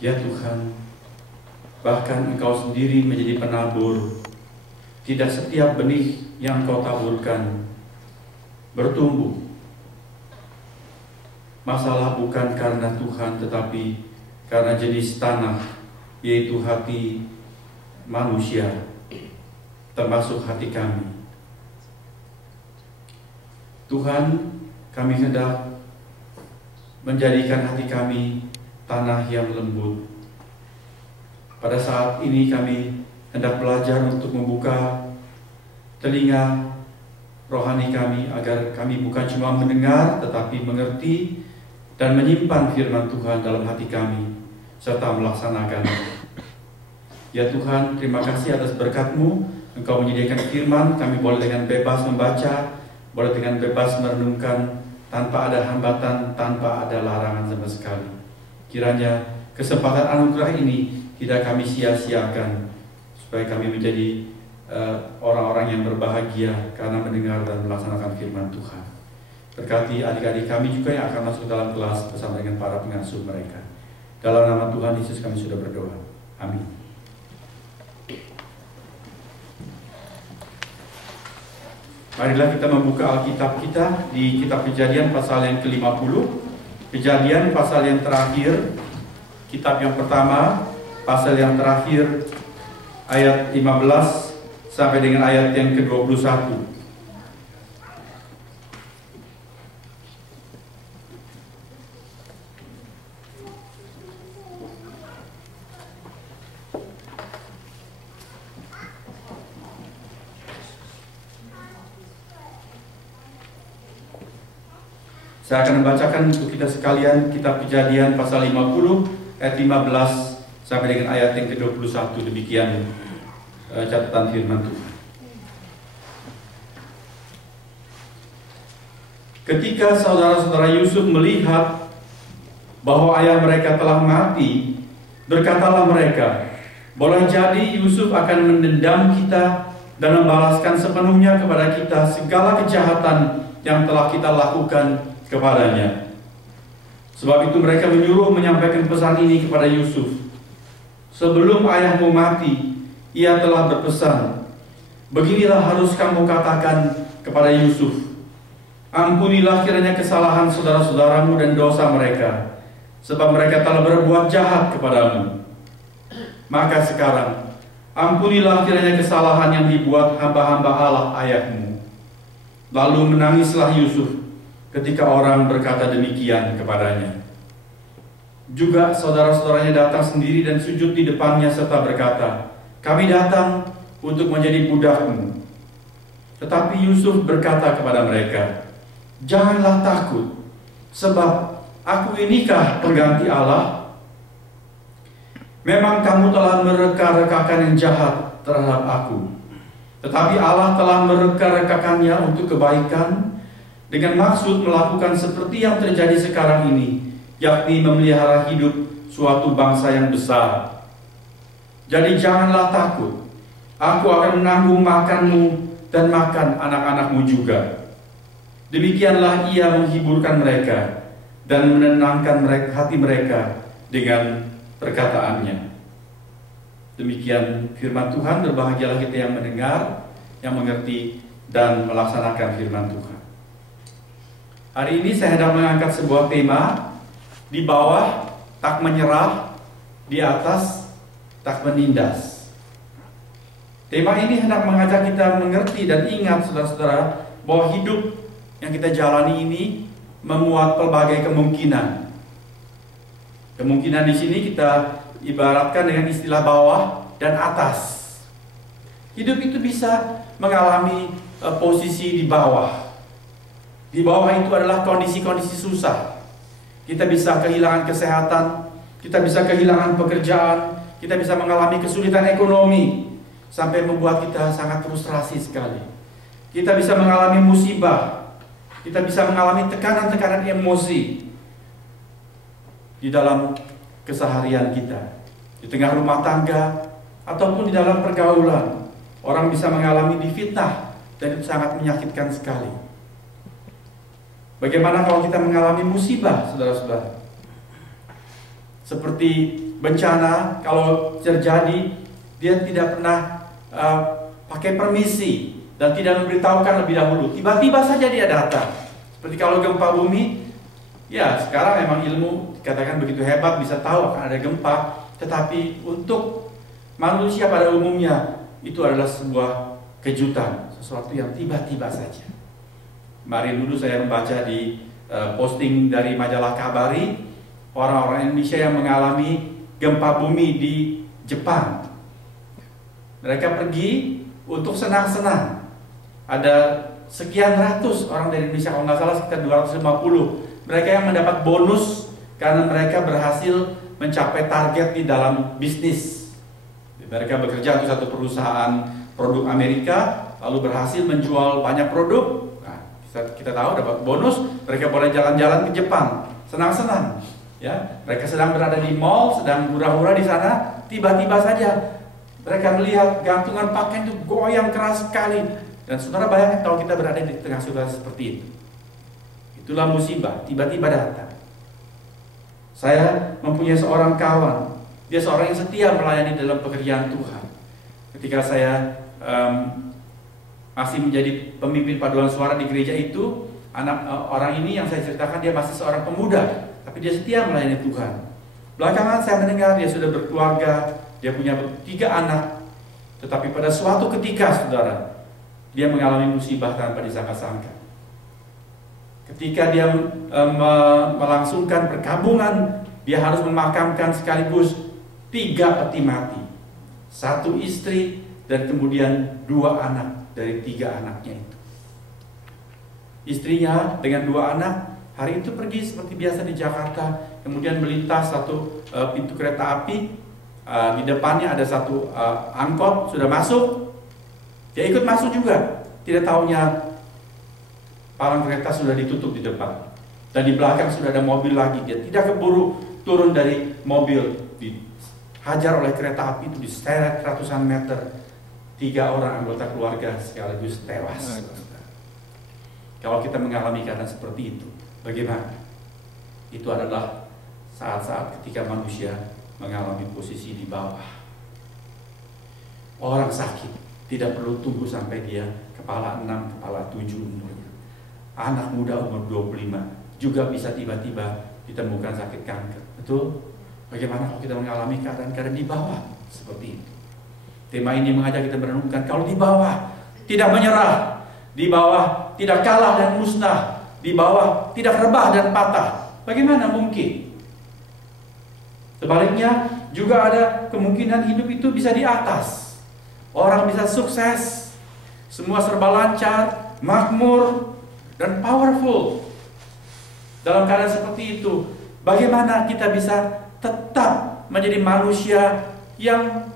Ya Tuhan, bahkan Engkau sendiri menjadi penabur. Tidak setiap benih yang Engkau taburkan bertumbuh. Masalah bukan karena Tuhan, tetapi karena jenis tanah, yaitu hati manusia, termasuk hati kami. Tuhan, kami hendak menjadikan hati kami tanah yang lembut. Pada saat ini kami hendak belajar untuk membuka telinga rohani kami, agar kami bukan cuma mendengar tetapi mengerti dan menyimpan firman Tuhan dalam hati kami serta melaksanakannya. Ya Tuhan, terima kasih atas berkat-Mu. Engkau menyediakan firman, kami boleh dengan bebas membaca, boleh dengan bebas merenungkan, tanpa ada hambatan, tanpa ada larangan sama sekali. Kiranya kesempatan anugerah ini tidak kami sia-siakan, supaya kami menjadi orang-orang yang berbahagia karena mendengar dan melaksanakan firman Tuhan. Berkati adik-adik kami juga yang akan masuk dalam kelas bersama dengan para pengasuh mereka. Dalam nama Tuhan Yesus kami sudah berdoa. Amin. Marilah kita membuka Alkitab kita di kitab Kejadian pasal yang ke-50. Kejadian pasal yang terakhir, kitab yang pertama, pasal yang terakhir, ayat 15 sampai dengan ayat yang ke-21. Saya akan membacakan untuk kita sekalian kitab Kejadian pasal 50 ayat 15 sampai dengan ayat yang ke-21. Demikian catatan firman Tuhan. Ketika saudara-saudara Yusuf melihat bahwa ayah mereka telah mati, berkatalah mereka, boleh jadi Yusuf akan mendendam kita dan membalaskan sepenuhnya kepada kita segala kejahatan yang telah kita lakukan kepadanya. Sebab itu mereka menyuruh menyampaikan pesan ini kepada Yusuf. Sebelum ayahmu mati, ia telah berpesan, beginilah harus kamu katakan kepada Yusuf, ampunilah kiranya kesalahan saudara-saudaramu dan dosa mereka, sebab mereka telah berbuat jahat kepadamu. Maka sekarang, ampunilah kiranya kesalahan yang dibuat hamba-hamba Allah ayahmu. Lalu menangislah Yusuf ketika orang berkata demikian kepadanya. Juga saudara-saudaranya datang sendiri dan sujud di depannya serta berkata, kami datang untuk menjadi budakmu. Tetapi Yusuf berkata kepada mereka, janganlah takut, sebab aku inikah pengganti Allah? Memang kamu telah mereka-rekakan yang jahat terhadap aku, tetapi Allah telah mereka-rekakannya untuk kebaikan, dengan maksud melakukan seperti yang terjadi sekarang ini, yakni memelihara hidup suatu bangsa yang besar. Jadi janganlah takut, aku akan menanggung makanmu dan makan anak-anakmu juga. Demikianlah ia menghiburkan mereka dan menenangkan hati mereka dengan perkataannya. Demikian firman Tuhan. Berbahagialah kita yang mendengar, yang mengerti, dan melaksanakan firman Tuhan. Hari ini saya hendak mengangkat sebuah tema. Di bawah tak menyerah, di atas tak menindas. Tema ini hendak mengajak kita mengerti dan ingat, saudara-saudara, bahwa hidup yang kita jalani ini memuat pelbagai kemungkinan. Kemungkinan di sini kita ibaratkan dengan istilah bawah dan atas. Hidup itu bisa mengalami posisi di bawah. Di bawah itu adalah kondisi-kondisi susah. Kita bisa kehilangan kesehatan, kita bisa kehilangan pekerjaan, kita bisa mengalami kesulitan ekonomi, sampai membuat kita sangat frustrasi sekali. Kita bisa mengalami musibah, kita bisa mengalami tekanan-tekanan emosi di dalam keseharian kita, di tengah rumah tangga, ataupun di dalam pergaulan. Orang bisa mengalami difitnah, dan itu sangat menyakitkan sekali. Bagaimana kalau kita mengalami musibah, saudara-saudara? Seperti bencana kalau terjadi, dia tidak pernah pakai permisi dan tidak memberitahukan lebih dahulu. Tiba-tiba saja dia datang. Seperti kalau gempa bumi, ya sekarang memang ilmu dikatakan begitu hebat bisa tahu akan ada gempa, tetapi untuk manusia pada umumnya itu adalah sebuah kejutan, sesuatu yang tiba-tiba saja. Kemarin dulu saya membaca di posting dari majalah Kabari, orang-orang Indonesia yang mengalami gempa bumi di Jepang. Mereka pergi untuk senang-senang. Ada sekian ratus orang dari Indonesia, kalau nggak salah sekitar 250. Mereka yang mendapat bonus karena mereka berhasil mencapai target di dalam bisnis. Mereka bekerja untuk satu perusahaan produk Amerika, lalu berhasil menjual banyak produk. Nah, kita tahu dapat bonus, mereka boleh jalan-jalan ke Jepang, senang-senang. Ya, mereka sedang berada di mall, sedang hura-hura di sana, tiba-tiba saja mereka melihat gantungan pakaian itu goyang keras sekali. Dan saudara bayangkan kalau kita berada di tengah situasi seperti itu. Itulah musibah, tiba-tiba datang. Saya mempunyai seorang kawan, dia seorang yang setia melayani dalam pekerjaan Tuhan. Ketika saya masih menjadi pemimpin paduan suara di gereja itu, orang ini yang saya ceritakan dia masih seorang pemuda, tapi dia setia melayani Tuhan. Belakangan saya mendengar dia sudah berkeluarga, dia punya 3 anak, tetapi pada suatu ketika, saudara, dia mengalami musibah tanpa disangka-sangka. Ketika dia melangsungkan perkabungan, dia harus memakamkan sekaligus 3 peti mati, 1 istri dan kemudian 2 anak dari 3 anaknya itu. Istrinya dengan 2 anak hari itu pergi seperti biasa di Jakarta, kemudian melintas satu pintu kereta api. Di depannya ada satu angkot sudah masuk, dia ikut masuk juga. Tidak tahunya palang kereta sudah ditutup di depan, dan di belakang sudah ada mobil lagi. Dia tidak keburu turun dari mobil, dihajar oleh kereta api itu, diseret ratusan meter. 3 orang anggota keluarga sekaligus tewas. Kalau kita mengalami keadaan seperti itu, bagaimana? Itu adalah saat-saat ketika manusia mengalami posisi di bawah. Orang sakit tidak perlu tunggu sampai dia kepala 6, kepala 7 umurnya. Anak muda umur 25 juga bisa tiba-tiba ditemukan sakit kanker. Betul? Bagaimana kalau kita mengalami keadaan-keadaan di bawah seperti itu? Tema ini mengajak kita merenungkan, kalau di bawah tidak menyerah, di bawah tidak kalah dan musnah, di bawah tidak rebah dan patah, bagaimana mungkin? Sebaliknya juga ada kemungkinan hidup itu bisa di atas. Orang bisa sukses, semua serba lancar, makmur, dan powerful. Dalam keadaan seperti itu, bagaimana kita bisa tetap menjadi manusia yang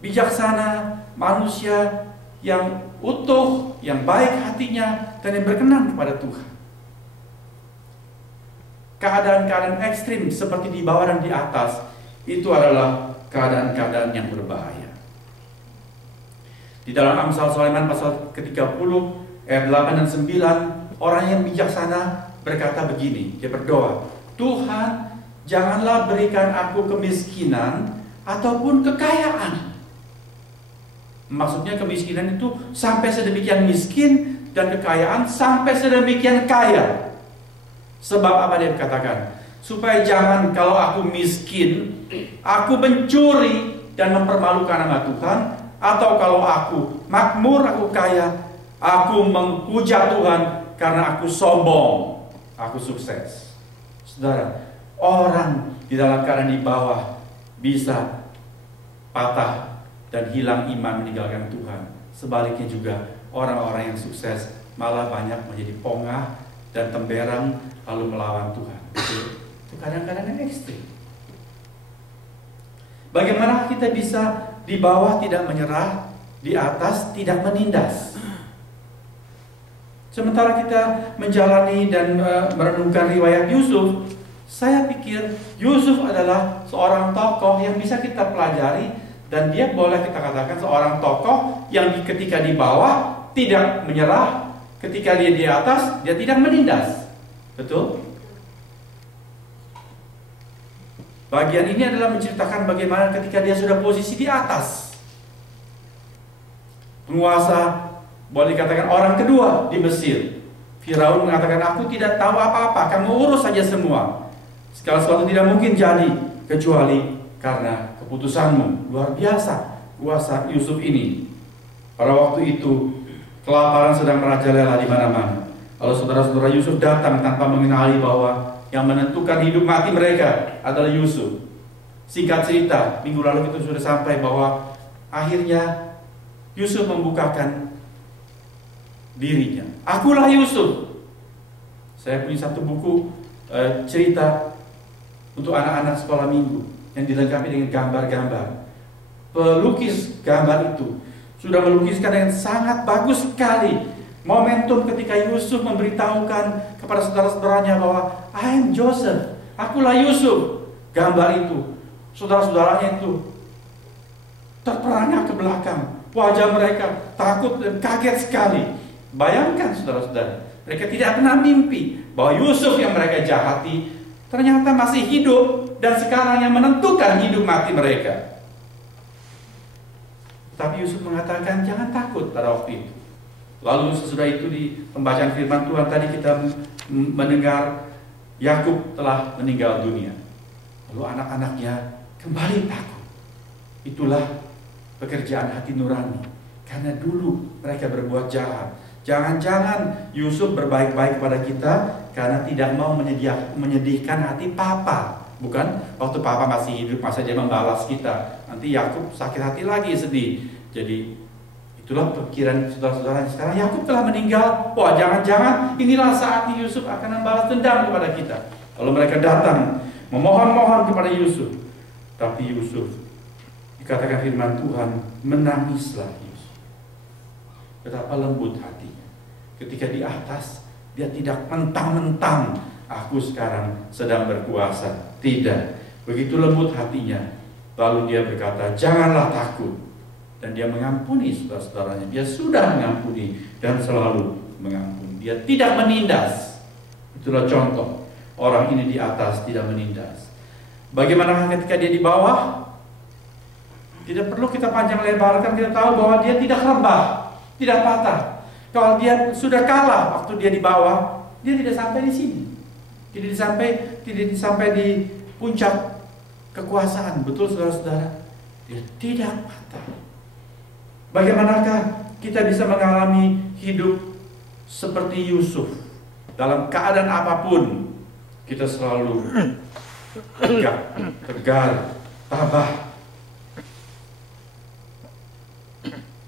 bijaksana, manusia yang utuh, yang baik hatinya, dan yang berkenan kepada Tuhan? Keadaan-keadaan ekstrim seperti di bawah dan di atas itu adalah keadaan-keadaan yang berbahaya. Di dalam Amsal Sulaiman pasal ke-30 ayat 8 dan 9, orang yang bijaksana berkata begini, dia berdoa, Tuhan, janganlah berikan aku kemiskinan ataupun kekayaan. Maksudnya kemiskinan itu sampai sedemikian miskin dan kekayaan sampai sedemikian kaya. Sebab apa dia katakan? Supaya jangan kalau aku miskin, aku mencuri dan mempermalukan nama Tuhan, atau kalau aku makmur, aku kaya, aku menghujat Tuhan karena aku sombong, aku sukses. Saudara, orang di dalam keadaan di bawah bisa patah dan hilang iman meninggalkan Tuhan. Sebaliknya juga orang-orang yang sukses malah banyak menjadi pongah dan temberang lalu melawan Tuhan. Itu kadang-kadang yang ekstrim. Bagaimana kita bisa di bawah tidak menyerah, di atas tidak menindas? Sementara kita menjalani dan merenungkan riwayat Yusuf, saya pikir Yusuf adalah seorang tokoh yang bisa kita pelajari, dan dia boleh kita katakan seorang tokoh yang ketika di bawah tidak menyerah, ketika dia di atas dia tidak menindas. Betul? Bagian ini adalah menceritakan bagaimana ketika dia sudah posisi di atas. Penguasa, boleh dikatakan orang kedua di Mesir. Firaun mengatakan, aku tidak tahu apa-apa, kamu urus saja semua. Segala sesuatu tidak mungkin jadi kecuali karena keputusanmu. Luar biasa kuasa Yusuf ini. Pada waktu itu kelaparan sedang merajalela di mana-mana. Lalu saudara-saudara Yusuf datang tanpa mengenali bahwa yang menentukan hidup mati mereka adalah Yusuf. Singkat cerita, minggu lalu kita sudah sampai bahwa akhirnya Yusuf membukakan dirinya. Akulah Yusuf. Saya punya satu buku cerita untuk anak-anak sekolah minggu yang dilengkapi dengan gambar-gambar. Pelukis gambar itu sudah melukiskan dengan sangat bagus sekali momentum ketika Yusuf memberitahukan kepada saudara-saudaranya bahwa I am Joseph, akulah Yusuf. Gambar itu, saudara-saudaranya itu terperangah ke belakang. Wajah mereka takut dan kaget sekali. Bayangkan saudara-saudara, mereka tidak pernah mimpi bahwa Yusuf yang mereka jahati ternyata masih hidup dan sekarang yang menentukan hidup mati mereka. Tapi Yusuf mengatakan jangan takut pada waktu itu. Lalu sesudah itu di pembacaan firman Tuhan tadi kita mendengar Yakub telah meninggal dunia. Lalu anak-anaknya kembali takut. Itulah pekerjaan hati nurani. Karena dulu mereka berbuat jahat. Jangan-jangan Yusuf berbaik-baik kepada kita karena tidak mau menyedihkan hati papa. Bukan waktu papa masih hidup masa dia membalas kita. Nanti Yakub sakit hati lagi, sedih. Jadi itulah pikiran saudara-saudara. Sekarang Yakub telah meninggal. Wah, jangan-jangan inilah saatnya Yusuf akan membalas dendam kepada kita. Kalau mereka datang memohon-mohon kepada Yusuf, tapi Yusuf, dikatakan firman Tuhan, menangislah Yusuf. Betapa lembut hatinya. Ketika di atas, dia tidak mentang-mentang aku sekarang sedang berkuasa. Tidak. Begitu lembut hatinya. Lalu dia berkata, janganlah takut. Dan dia mengampuni saudara-saudaranya. Dia sudah mengampuni dan selalu mengampuni. Dia tidak menindas. Itulah contoh orang ini di atas tidak menindas. Bagaimana ketika dia di bawah? Tidak perlu kita panjang lebarkan. Kita tahu bahwa dia tidak rebah, tidak patah. Kalau dia sudah kalah waktu dia di bawah, dia tidak sampai di sini. Tidak sampai di puncak kekuasaan. Betul saudara-saudara? Dia tidak patah. Bagaimanakah kita bisa mengalami hidup seperti Yusuf? Dalam keadaan apapun, kita selalu tegak, tegar, tabah.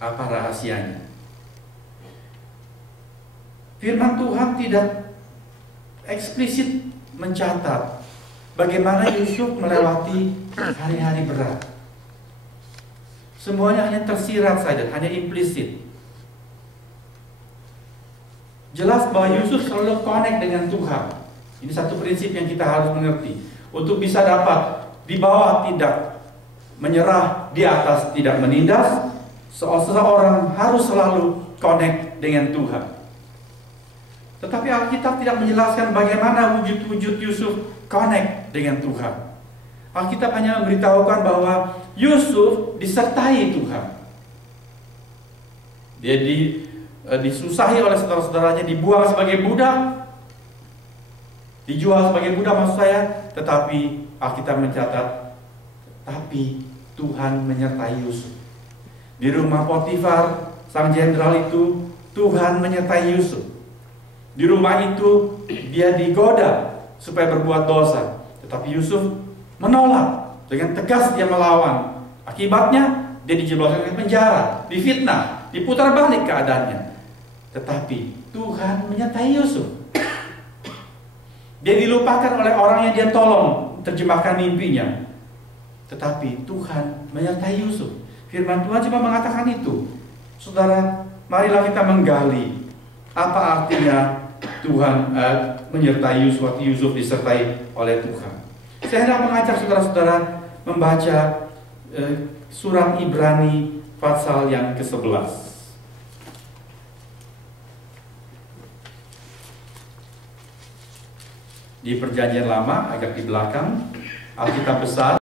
Apa rahasianya? Firman Tuhan tidak eksplisit mencatat bagaimana Yusuf melewati hari-hari berat. Semuanya hanya tersirat saja, hanya implisit. Jelas bahwa Yusuf selalu connect dengan Tuhan. Ini satu prinsip yang kita harus mengerti. Untuk bisa dapat di bawah tidak menyerah, di atas tidak menindas, seseorang harus selalu connect dengan Tuhan. Tetapi Alkitab tidak menjelaskan bagaimana wujud-wujud Yusuf connect dengan Tuhan. Alkitab hanya memberitahukan bahwa Yusuf disertai Tuhan. Dia disusahi oleh saudara-saudaranya, dibuang sebagai budak, dijual sebagai budak maksud saya. Tetapi Alkitab mencatat, tapi Tuhan menyertai Yusuf. Di rumah Potifar, sang jenderal itu, Tuhan menyertai Yusuf. Di rumah itu dia digoda supaya berbuat dosa, tetapi Yusuf menolak. Dengan tegas dia melawan. Akibatnya dia dijebloskan ke penjara, difitnah, diputar balik keadaannya. Tetapi Tuhan menyertai Yusuf. Dia dilupakan oleh orang yang dia tolong terjemahkan mimpinya. Tetapi Tuhan menyertai Yusuf. Firman Tuhan cuma mengatakan itu. Saudara, marilah kita menggali apa artinya Tuhan menyertai Yusuf, waktu Yusuf disertai oleh Tuhan. Saya hendak mengajak saudara-saudara membaca surat Ibrani pasal yang ke-11. Di Perjanjian Lama agak di belakang Alkitab besar